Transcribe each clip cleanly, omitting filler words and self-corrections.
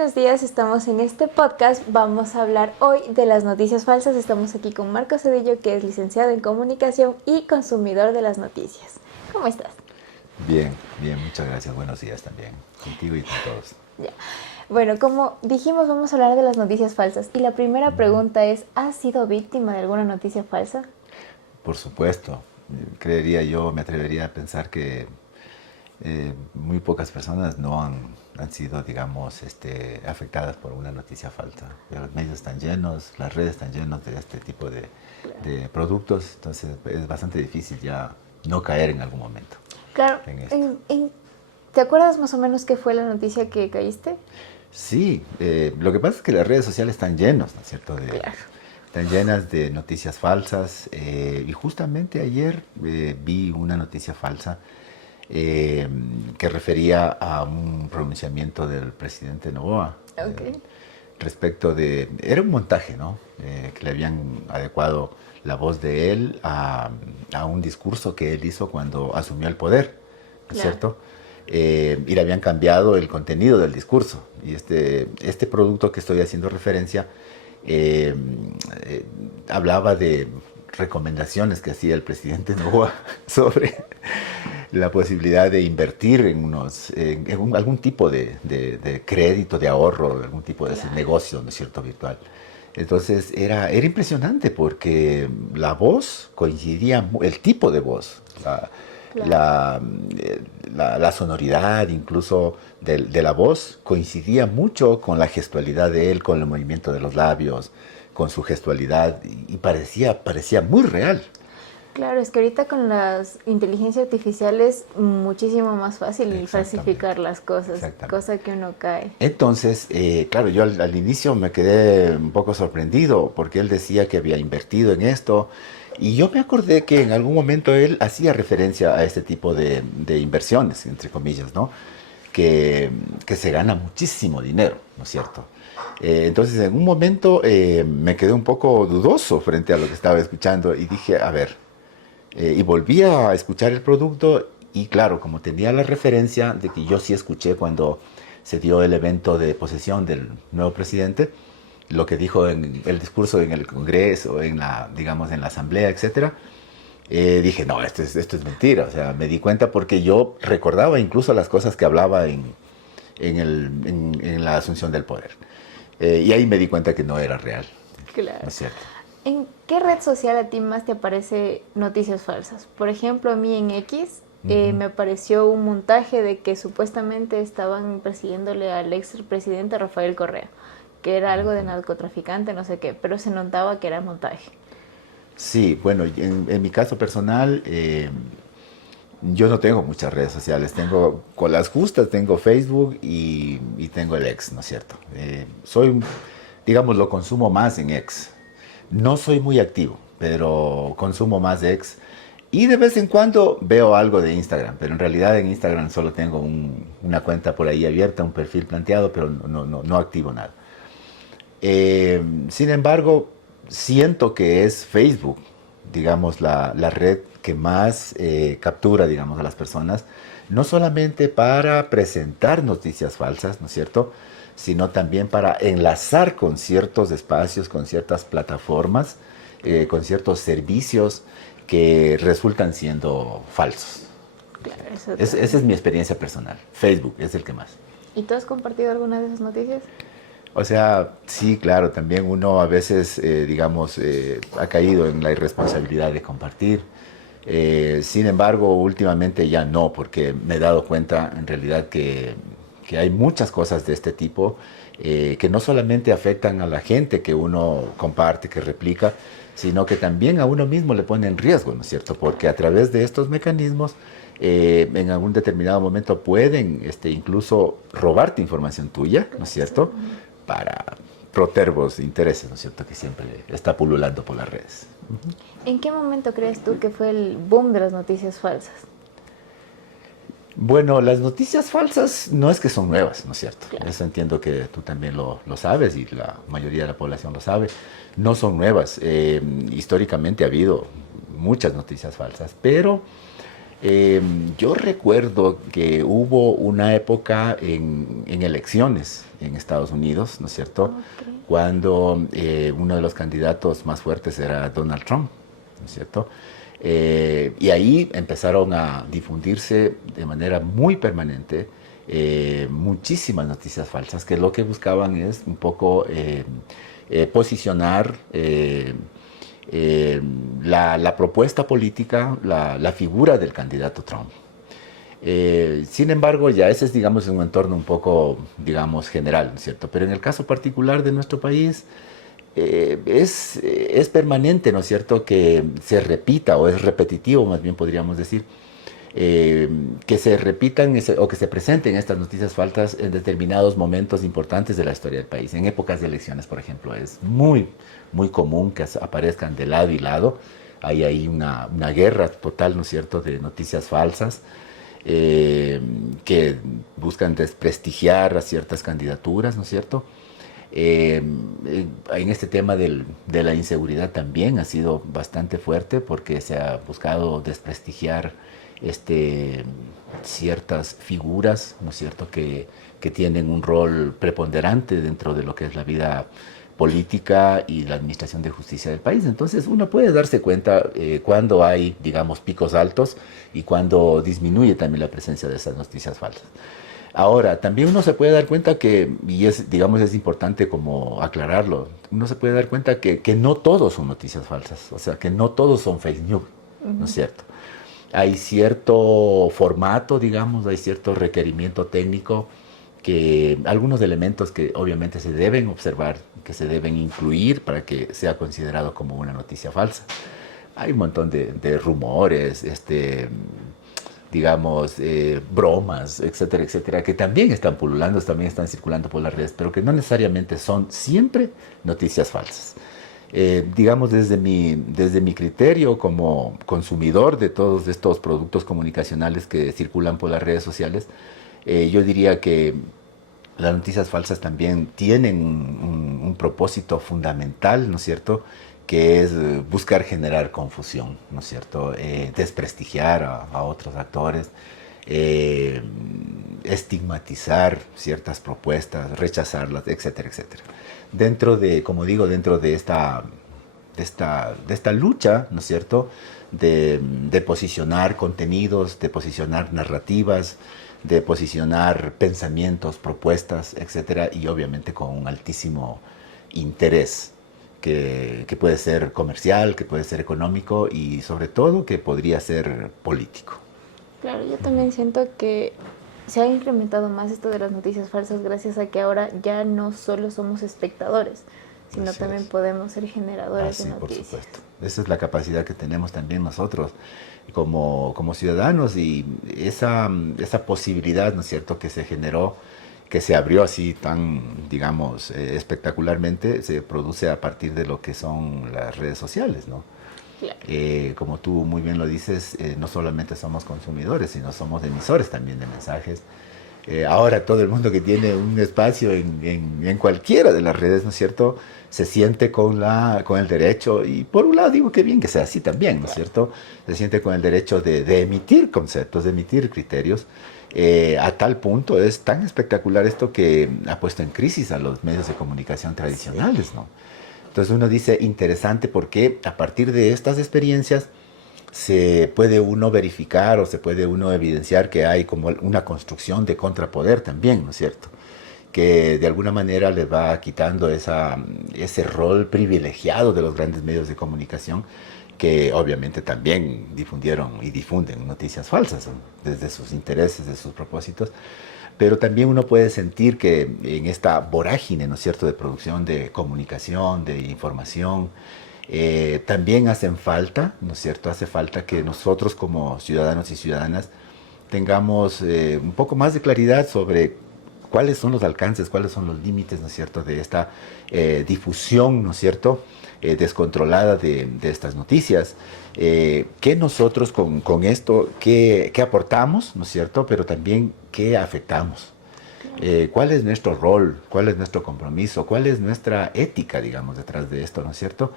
buenos días, estamos en este podcast, vamos a hablar hoy de las noticias falsas. Estamos aquí con Marco Cedillo, que es licenciado en comunicación y consumidor de las noticias. ¿Cómo estás? Bien, muchas gracias, buenos días también, contigo y con todos. Ya. Bueno, como dijimos, vamos a hablar de las noticias falsas y la primera pregunta es, ¿has sido víctima de alguna noticia falsa? Por supuesto, me atrevería a pensar que muy pocas personas no han sido, digamos, afectadas por una noticia falsa. Los medios están llenos, las redes están llenos de este tipo de productos, entonces es bastante difícil ya no caer en algún momento. Claro, En esto. ¿Te acuerdas más o menos qué fue la noticia que caíste? Sí, lo que pasa es que las redes sociales están llenos, ¿no es cierto? Claro. Están llenas de noticias falsas y justamente ayer vi una noticia falsa que refería a un pronunciamiento del presidente Noboa Okay. respecto de... Era un montaje, ¿no? Que le habían adecuado la voz de él a un discurso que él hizo cuando asumió el poder, ¿no es Claro. cierto? Y le habían cambiado el contenido del discurso. Y este producto que estoy haciendo referencia hablaba de recomendaciones que hacía el presidente Noboa sobre la posibilidad de invertir en algún tipo de crédito, de ahorro, algún tipo de Claro. negocio, ¿no es cierto?, virtual. Entonces era impresionante porque la voz coincidía, el tipo de voz, Claro. la sonoridad incluso de la voz coincidía mucho con la gestualidad de él, con el movimiento de los labios, con su gestualidad y parecía muy real. Claro, es que ahorita con las inteligencias artificiales es muchísimo más fácil Exactamente. falsificar las cosas, Exactamente. cosa que uno cae. Entonces, claro, yo al inicio me quedé un poco sorprendido porque él decía que había invertido en esto y yo me acordé que en algún momento él hacía referencia a este tipo de inversiones, entre comillas, ¿no? Que se gana muchísimo dinero, ¿no es cierto? Entonces, en un momento me quedé un poco dudoso frente a lo que estaba escuchando y dije, a ver, y volví a escuchar el producto y claro, como tenía la referencia de que yo sí escuché cuando se dio el evento de posesión del nuevo presidente, lo que dijo en el discurso en el Congreso, digamos, en la Asamblea, etcétera, dije, no, esto es mentira. O sea, me di cuenta porque yo recordaba incluso las cosas que hablaba en la asunción del poder. Y ahí me di cuenta que no era real. Claro. ¿No es cierto? ¿En qué red social a ti más te aparece noticias falsas? Por ejemplo, a mí en X me apareció un montaje de que supuestamente estaban persiguiéndole al ex presidente Rafael Correa, que era algo de narcotraficante, no sé qué, pero se notaba que era montaje. Sí, bueno, en mi caso personal, yo no tengo muchas redes sociales. Tengo, con las justas, tengo Facebook y tengo el X, ¿no es cierto? Digamos, lo consumo más en X. No soy muy activo, pero consumo más de X. Y de vez en cuando veo algo de Instagram, pero en realidad en Instagram solo tengo una cuenta por ahí abierta, un perfil planteado, pero no activo nada. Sin embargo, siento que es Facebook, digamos, la red que más captura, digamos, a las personas, no solamente para presentar noticias falsas, ¿no es cierto?, sino también para enlazar con ciertos espacios, con ciertas plataformas, con ciertos servicios que resultan siendo falsos. Claro, eso Esa es mi experiencia personal. Facebook es el que más. ¿Y tú has compartido alguna de esas noticias? O sea, sí, claro, también uno a veces, digamos, ha caído en la irresponsabilidad de compartir. Sin embargo, últimamente ya no, porque me he dado cuenta en realidad que hay muchas cosas de este tipo que no solamente afectan a la gente que uno comparte, que replica, sino que también a uno mismo le pone en riesgo, ¿no es cierto? Porque a través de estos mecanismos, en algún determinado momento pueden incluso robarte información tuya, ¿no es cierto?, para protervos intereses, ¿no es cierto?, que siempre está pululando por las redes. ¿En qué momento crees tú que fue el boom de las noticias falsas? Bueno, las noticias falsas no es que son nuevas, ¿no es cierto? Claro. Eso entiendo que tú también lo sabes y la mayoría de la población lo sabe. No son nuevas. Históricamente ha habido muchas noticias falsas, pero Yo recuerdo que hubo una época en elecciones en Estados Unidos, ¿no es cierto? Ok. Cuando uno de los candidatos más fuertes era Donald Trump, ¿no es cierto? Y ahí empezaron a difundirse de manera muy permanente muchísimas noticias falsas que lo que buscaban es un poco posicionar la propuesta política, la figura del candidato Trump. Sin embargo, ya ese es, digamos, un entorno un poco, digamos, general, ¿no es cierto? Pero en el caso particular de nuestro país, es permanente, ¿no es cierto?, que se repita, o es repetitivo, más bien podríamos decir, que se repitan o que se presenten estas noticias falsas en determinados momentos importantes de la historia del país. En épocas de elecciones, por ejemplo, es muy común que aparezcan de lado y lado. Hay ahí una guerra total, ¿no es cierto?, de noticias falsas que buscan desprestigiar a ciertas candidaturas, ¿no es cierto? En este tema de la inseguridad también ha sido bastante fuerte porque se ha buscado desprestigiar este, ciertas figuras, ¿no es cierto?, que tienen un rol preponderante dentro de lo que es la vida política y la administración de justicia del país. Entonces uno puede darse cuenta cuando hay, digamos, picos altos y cuando disminuye también la presencia de esas noticias falsas. Ahora, también uno se puede dar cuenta que, y es, digamos, es importante como aclararlo, uno se puede dar cuenta que no todos son noticias falsas, o sea, que no todos son fake news, ¿no es cierto? Hay cierto formato, digamos, hay cierto requerimiento técnico, que algunos elementos que obviamente se deben observar, que se deben incluir para que sea considerado como una noticia falsa. Hay un montón de rumores, digamos, bromas, etcétera, etcétera, que también están pululando, también están circulando por las redes, pero que no necesariamente son siempre noticias falsas. Digamos, desde mi criterio como consumidor de todos estos productos comunicacionales que circulan por las redes sociales, yo diría que las noticias falsas también tienen un propósito fundamental, ¿no es cierto?, que es buscar generar confusión, ¿no es cierto?, desprestigiar a otros actores, eh, estigmatizar ciertas propuestas, rechazarlas, etcétera, etcétera. Dentro de, como digo, dentro de esta lucha, ¿no es cierto?, de posicionar contenidos, de posicionar narrativas, de posicionar pensamientos, propuestas, etcétera, y obviamente con un altísimo interés que puede ser comercial, que puede ser económico y sobre todo que podría ser político. Claro, yo también siento que se ha incrementado más esto de las noticias falsas gracias a que ahora ya no solo somos espectadores, sino Así también es. podemos ser generadores de Sí, por noticias. supuesto. Esa es la capacidad que tenemos también nosotros como ciudadanos y esa posibilidad, ¿no es cierto?, que se generó, que se abrió así tan, digamos, espectacularmente, se produce a partir de lo que son las redes sociales, ¿no? Claro. Como tú muy bien lo dices, no solamente somos consumidores, sino somos emisores también de mensajes. Ahora todo el mundo que tiene un espacio en cualquiera de las redes, ¿no es cierto?, se siente con el derecho, y por un lado digo que bien que sea así también, ¿no es cierto?, se siente con el derecho de emitir conceptos, de emitir criterios. A tal punto es tan espectacular esto que ha puesto en crisis a los medios de comunicación tradicionales, ¿no? Entonces uno dice interesante porque a partir de estas experiencias se puede uno verificar o se puede uno evidenciar que hay como una construcción de contrapoder también, ¿no es cierto?, que de alguna manera les va quitando ese rol privilegiado de los grandes medios de comunicación, que obviamente también difundieron y difunden noticias falsas, ¿no?, desde sus intereses, de sus propósitos, pero también uno puede sentir que en esta vorágine, ¿no es cierto?, de producción de comunicación, de información, también hacen falta, ¿no es cierto?, hace falta que nosotros como ciudadanos y ciudadanas tengamos un poco más de claridad sobre cuáles son los alcances, cuáles son los límites, ¿no es cierto?, de esta difusión, ¿no es cierto?, descontrolada de estas noticias. ¿Qué nosotros con esto, qué aportamos, ¿no es cierto?, pero también qué afectamos? ¿Cuál es nuestro rol? ¿Cuál es nuestro compromiso? ¿Cuál es nuestra ética, digamos, detrás de esto, ¿no es cierto?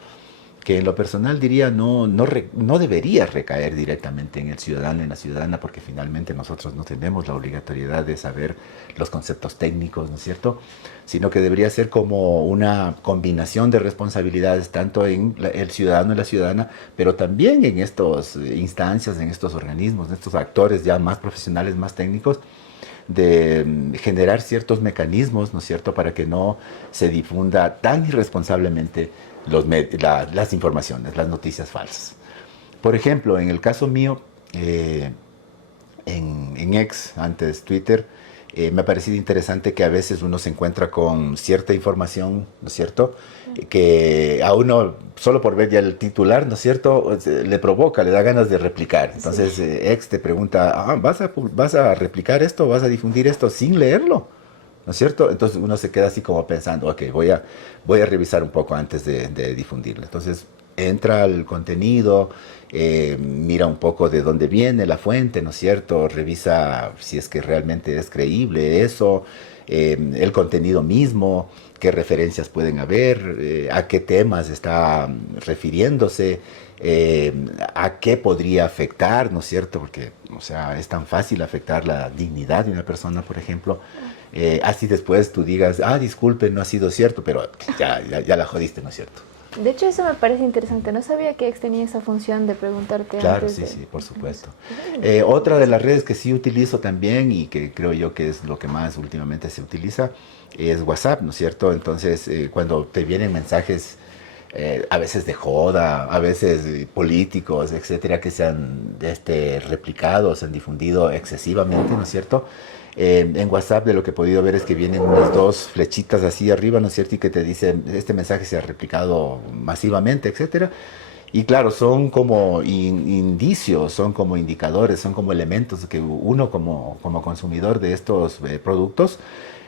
que en lo personal diría no debería recaer directamente en el ciudadano, en la ciudadana, porque finalmente nosotros no tenemos la obligatoriedad de saber los conceptos técnicos, ¿no es cierto? Sino que debería ser como una combinación de responsabilidades, tanto en el ciudadano y la ciudadana, pero también en estas instancias, en estos organismos, en estos actores ya más profesionales, más técnicos, de generar ciertos mecanismos, ¿no es cierto?, para que no se difunda tan irresponsablemente las informaciones, las noticias falsas. Por ejemplo, en el caso mío, en X, antes Twitter, me ha parecido interesante que a veces uno se encuentra con cierta información, ¿no es cierto?, que a uno, solo por ver ya el titular, ¿no es cierto?, le provoca, le da ganas de replicar. Entonces, X te pregunta, ¿vas a replicar esto? ¿Vas a difundir esto sin leerlo? ¿No es cierto? Entonces uno se queda así como pensando, ok, voy a revisar un poco antes de difundirlo. Entonces entra al contenido, mira un poco de dónde viene la fuente, ¿no es cierto? Revisa si es que realmente es creíble eso, el contenido mismo, qué referencias pueden haber, a qué temas está refiriéndose, a qué podría afectar, ¿no es cierto? Porque, o sea, es tan fácil afectar la dignidad de una persona, por ejemplo. Así después tú digas, disculpe, no ha sido cierto, pero ya la jodiste, ¿no es cierto? De hecho, eso me parece interesante. No sabía que X tenía esa función de preguntarte claro, antes. Claro, sí, por supuesto. Otra de las redes que sí utilizo también y que creo yo que es lo que más últimamente se utiliza es WhatsApp, ¿no es cierto? Entonces, cuando te vienen mensajes a veces de joda, a veces políticos, etcétera, que se han replicado, se han difundido excesivamente, ¿no es cierto? En WhatsApp de lo que he podido ver es que vienen unas dos flechitas así arriba, ¿no es cierto? Y que te dicen, este mensaje se ha replicado masivamente, etcétera. Y claro, son como indicios, son como indicadores, son como elementos que uno como consumidor de estos productos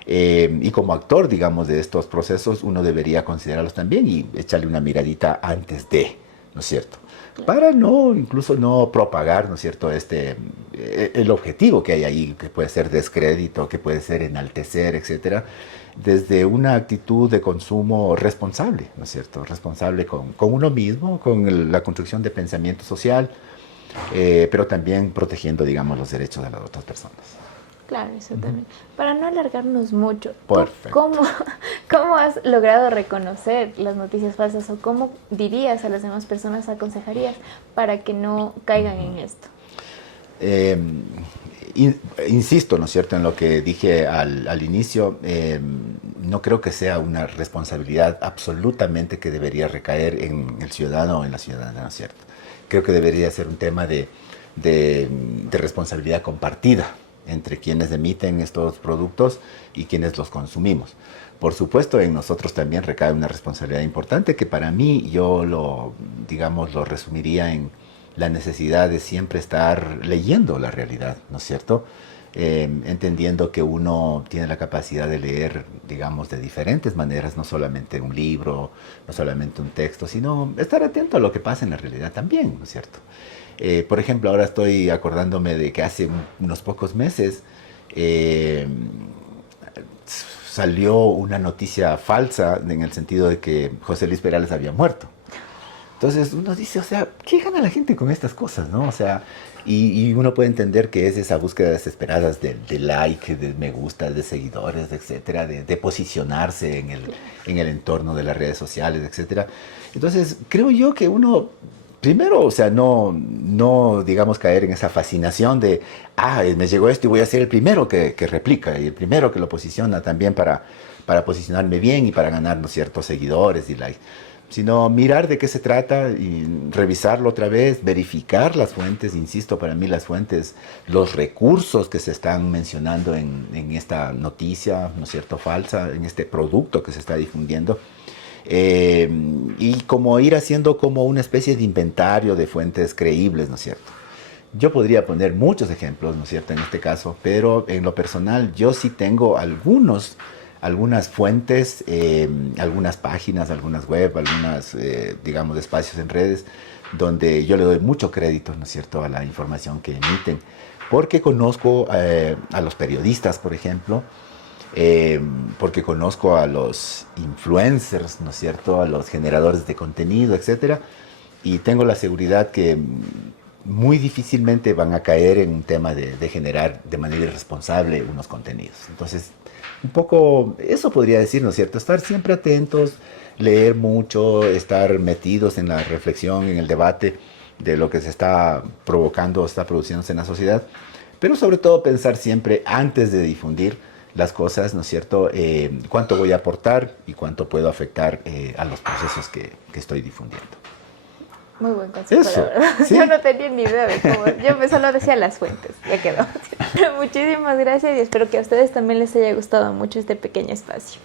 y como actor, digamos, de estos procesos, uno debería considerarlos también y echarle una miradita antes de, ¿no es cierto? Para incluso no propagar, ¿no es cierto?, el objetivo que hay ahí, que puede ser descrédito, que puede ser enaltecer, etcétera, desde una actitud de consumo responsable, ¿no es cierto?, responsable con uno mismo, con la construcción de pensamiento social, pero también protegiendo, digamos, los derechos de las otras personas. Claro, eso también. Para no alargarnos mucho, Perfecto. ¿cómo has logrado reconocer las noticias falsas o cómo dirías a las demás personas, aconsejarías para que no caigan en esto? Insisto, ¿no es cierto?, en lo que dije al inicio, no creo que sea una responsabilidad absolutamente que debería recaer en el ciudadano o en la ciudadana, ¿no es cierto? Creo que debería ser un tema de responsabilidad compartida entre quienes emiten estos productos y quienes los consumimos. Por supuesto, en nosotros también recae una responsabilidad importante que para mí yo lo resumiría en la necesidad de siempre estar leyendo la realidad, ¿no es cierto? Entendiendo que uno tiene la capacidad de leer, digamos, de diferentes maneras, no solamente un libro, no solamente un texto, sino estar atento a lo que pasa en la realidad también, ¿no es cierto? Por ejemplo, ahora estoy acordándome de que hace unos pocos meses salió una noticia falsa en el sentido de que José Luis Perales había muerto. Entonces uno dice, o sea, ¿qué gana la gente con estas cosas, no? O sea, y uno puede entender que es esa búsqueda desesperada de like, de me gusta, de seguidores, etcétera, de posicionarse en el entorno de las redes sociales, etcétera. Entonces, creo yo que uno, primero, o sea, no digamos, caer en esa fascinación de, me llegó esto y voy a ser el primero que replica y el primero que lo posiciona también para posicionarme bien y para ganarnos ciertos seguidores y like. Sino mirar de qué se trata y revisarlo otra vez, verificar las fuentes, insisto, para mí las fuentes, los recursos que se están mencionando en esta noticia, ¿no es cierto?, falsa, en este producto que se está difundiendo, y como ir haciendo como una especie de inventario de fuentes creíbles, ¿no es cierto? Yo podría poner muchos ejemplos, ¿no es cierto?, en este caso, pero en lo personal yo sí tengo algunas fuentes, algunas páginas, algunas web, digamos, espacios en redes donde yo le doy mucho crédito, ¿no es cierto?, a la información que emiten, porque conozco a los periodistas, por ejemplo, porque conozco a los influencers, ¿no es cierto?, a los generadores de contenido, etcétera, y tengo la seguridad que muy difícilmente van a caer en un tema de generar de manera irresponsable unos contenidos. Entonces, un poco eso podría decir, ¿no es cierto?, estar siempre atentos, leer mucho, estar metidos en la reflexión, en el debate de lo que se está provocando, está produciéndose en la sociedad, pero sobre todo pensar siempre antes de difundir las cosas, ¿no es cierto?, cuánto voy a aportar y cuánto puedo afectar a los procesos que estoy difundiendo. Muy buen consejo, Eso, la verdad. ¿sí? Yo no tenía ni idea de cómo. Yo solo decía las fuentes. Ya quedó. Muchísimas gracias y espero que a ustedes también les haya gustado mucho este pequeño espacio.